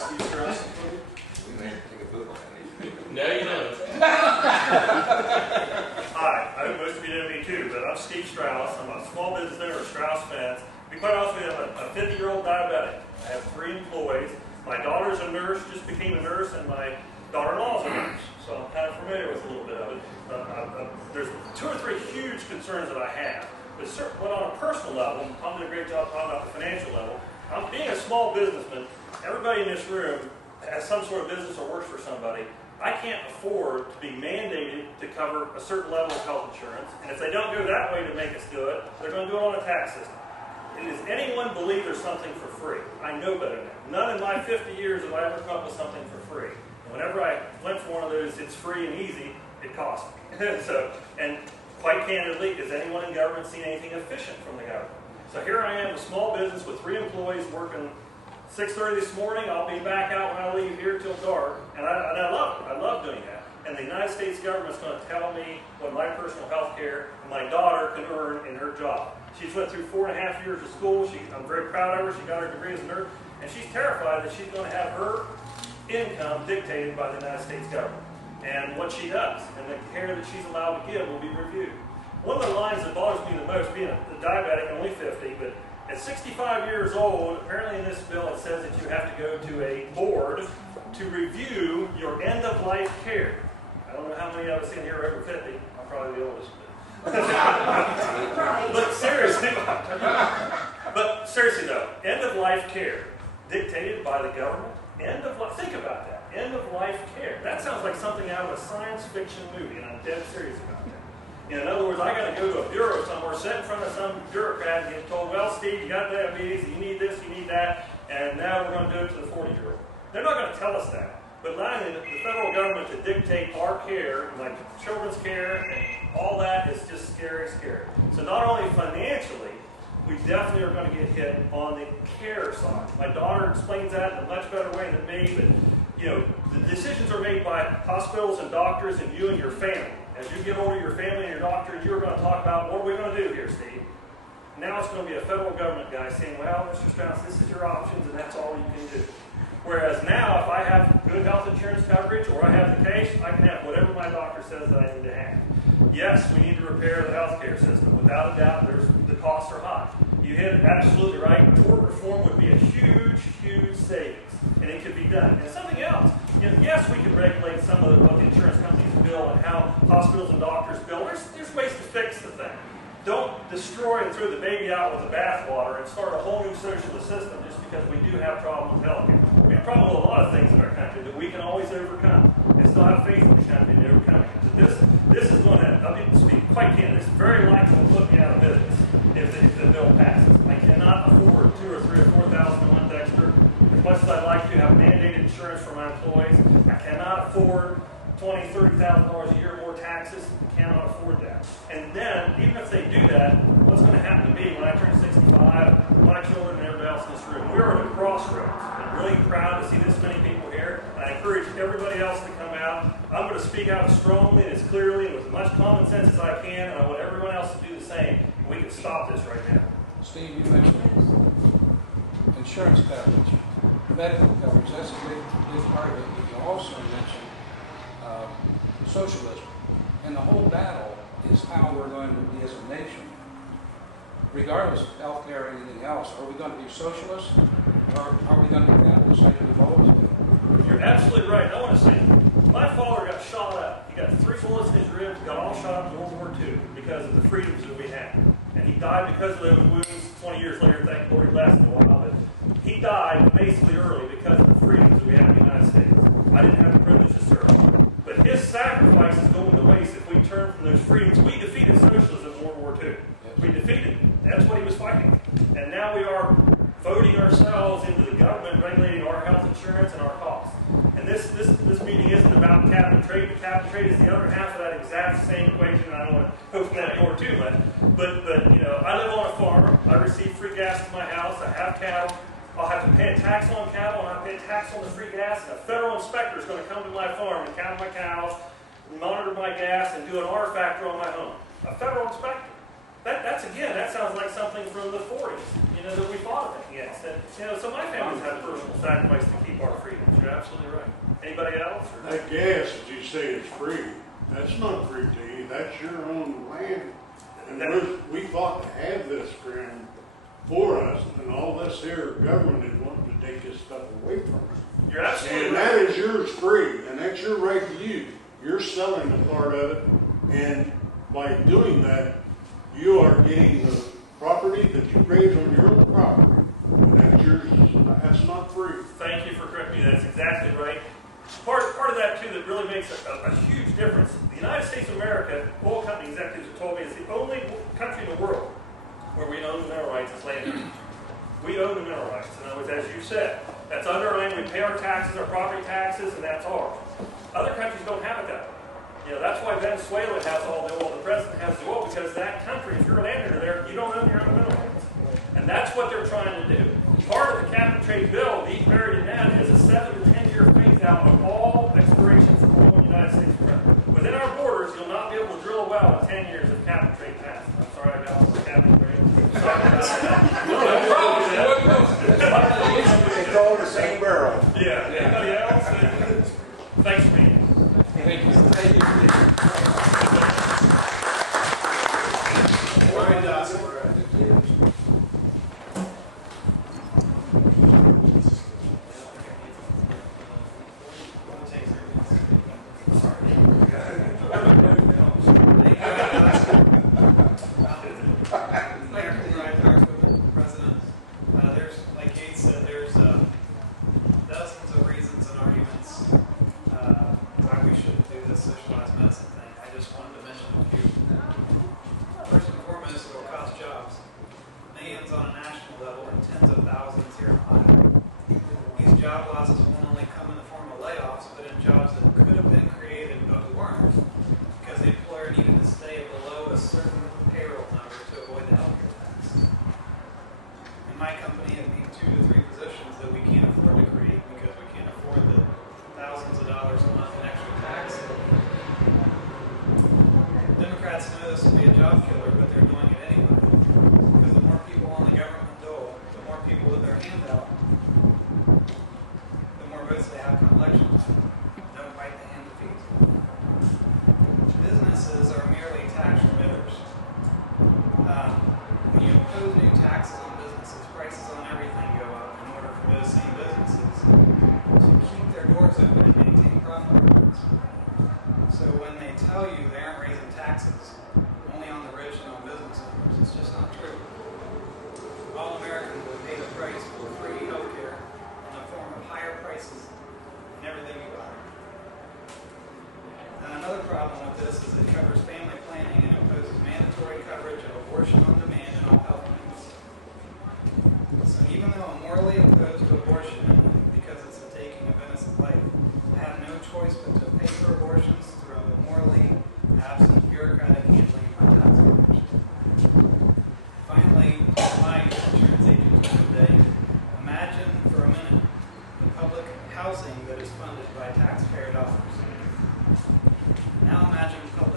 Steve Strauss. We may take a football. No, you don't. Hi, I hope most of you know me too, but I'm Steve Strauss. I'm a small business owner of Strauss Fence. To be quite honest with you, I'm a 50-year-old diabetic. I have 3 employees. My daughter's a nurse, just became a nurse, and my daughter-in-law is a nurse. So I'm kind of familiar with a little bit of it. There's 2 or 3 huge concerns that I have. But on a personal level, I'm doing a great job talking about the financial level. Being a small businessman, everybody in this room has some sort of business or works for somebody. I can't afford to be mandated to cover a certain level of health insurance. And if they don't go that way to make us do it, they're going to do it on a tax system. Does anyone believe there's something for free? I know better than that. None in my 50 years have I ever come up with something for free. And whenever I went for one of those, it's free and easy, it cost me. And quite candidly, has anyone in government seen anything efficient from the government? So here I am, a small business with 3 employees working 6:30 this morning. I'll be back out when I leave here till dark. And I love it. I love doing that. And the United States government's going to tell me what my personal health care and my daughter can earn in her job. She's went through 4.5 years of school. I'm very proud of her. She got her degree as a nurse. And she's terrified that she's going to have her income dictated by the United States government. And what she does and the care that she's allowed to give will be reviewed. One of the lines that bothers me the most, being a diabetic, only 50, but at 65 years old, apparently in this bill it says that you have to go to a board to review your end-of-life care. I don't know how many of us in here are over 50. I'm probably the oldest. But seriously though, end-of-life care dictated by the government. Think about that. End-of-life care. That sounds like something out of a science fiction movie, and I'm dead serious about that. In other words, I got to go to a bureau somewhere, sit in front of some bureaucrat and get told, well, Steve, you got diabetes, you need this, you need that, and now we're going to do it to the 40-year-old. They're not going to tell us that. But allowing the federal government to dictate our care, like children's care, and all that is just scary, scary. So not only financially, we definitely are going to get hit on the care side. My daughter explains that in a much better way than me, but the decisions are made by hospitals and doctors and you and your family. As you get older, your family and your doctor, you're going to talk about, what are we going to do here, Steve? Now it's going to be a federal government guy saying, well, Mr. Strauss, this is your options, and that's all you can do. Whereas now, if I have good health insurance coverage, or I have the cash, I can have whatever my doctor says that I need to have. Yes, we need to repair the healthcare system. Without a doubt, the costs are high. You hit it absolutely right. Tort reform would be a huge, huge savings, and it could be done. And something else, yes, we could regulate some of what the insurance companies bill and how hospitals and doctors bill. There's ways to fix the thing. Don't destroy and throw the baby out with the bathwater and start a whole new socialist system just because we do have problems with healthcare. We have problems with a lot of things in our country that we can always overcome, and still have faith in the country in overcoming it. So this is going to, I'll be quite candid, this is very likely to put me out of business if the bill passes. I cannot afford $2,000 or $3,000 or $4,000 a month extra. As much as I'd like to have mandated insurance for my employees, I cannot afford $20,000, $30,000 a year more taxes. I cannot afford that. And then, even if they do that, what's going to happen to me when I turn 65, my children and everybody else in this room? We're at a crossroads. I'm really proud to see this many people here. I encourage everybody else to come out. I'm going to speak out strongly and as clearly and with as much common sense as I can, and I want everyone else to do the same. And we can stop this right now. Steve, you mentioned insurance coverage, medical coverage. That's a big part of it. But you also mentioned socialism. And the whole battle is how we're going to be as a nation. Regardless of health care or anything else, are we going to be socialists or are we going to be capitalists like we've always been? You're absolutely right. I want to say, my father got shot up. He got 3 bullets in his ribs, got all shot up in World War II because of the freedoms that we had. And he died because of those wounds 20 years later. Thank the Lord he lasted a while. But he died basically early because of the freedoms that we had in the United States. I didn't have the privilege to serve. But his sacrifice is going to waste if we turn from those freedoms. We defeated socialism in World War II. We defeated it. That's what he was fighting. And now we are voting ourselves into the government regulating our health insurance and our costs. And this meeting isn't about cap and trade. The cap and trade is the other half of that exact same equation. And I don't want to open that door too much. But I live on a farm. I receive free gas to my house. I have cattle. I'll have to pay a tax on cattle, and I'll pay a tax on the free gas. And a federal inspector is going to come to my farm and count my cows, monitor my gas, and do an R factor on my home. A federal inspector. That sounds like something from the 40s. that we fought against. And, so my family's had personal sacrifice to keep our freedoms. You're absolutely right. Anybody else? Or? That gas that you say is free, that's not free to you. That's your own land. And we fought to have this ground for us, and all this here government is wanting to take this stuff away from us. You're absolutely and right. that is yours free, and that's your right to use. You're selling a part of it, and by doing that, you are getting the property that you raise on your own property, and that's yours. That's not free. Thank you for correcting me. That's exactly right. Part of that, too, that really makes a huge difference. The United States of America, oil company executives have told me, is the only country in the world where we own the mineral rights as landowners. We own the mineral rights. In other words, as you said, that's underlying. We pay our taxes, our property taxes, and that's ours. Other countries don't have it that way. That's why Venezuela has all the oil. The president has the oil because that country, if you're a landowner there, you don't own your own mineral rights. And that's what they're trying to do. Part of the cap and trade bill, deep buried in that, is a 7 to 10 year phase out of all explorations of oil in the United States. Within our borders, you'll not be able to drill a well in 10 years if cap and trade passes. I'm sorry I got off the cap and trade. Sorry about that. It's all the same barrel. Yeah. Anybody else? Thanks for being here. Thank you. Socialized medicine thing. I just wanted to mention a few. First and foremost, it will cost jobs. Millions on a national level and tens of thousands here in Ohio. These job losses won't only come in the form of layoffs, but in jobs that could have been created but weren't, because the employer needed to stay below a certain payroll number to avoid the healthcare tax. In my company, it means 2 to 3 positions that we can't afford to create because we can't afford the thousands of dollars a month in extra tax. Democrats know this will be a job killer, but they're doing it anyway. Because the more people on the government dole, the more people with their hand out, the more votes they have come election time. Don't bite the hand that feeds them. Businesses are merely tax remitters. When you impose new taxes on businesses, prices on everything go up in order for those same businesses to keep their doors open and maintain profit margins. So when they tell you they aren't raising taxes only on the rich and on business owners, it's just not true. All Americans will pay the price for free health care in the form of higher prices in everything you buy. And another problem with this is it covers family planning and imposes mandatory coverage of abortion on demand in all health plans. So even though I'm morally opposed to abortion because it's the taking of innocent life, I have no choice but to pay for abortions through a morally absent bureaucratic handling of my tax dollars. Finally, my insurance agent today, imagine for a minute the public housing that is funded by taxpayer dollars. Now imagine public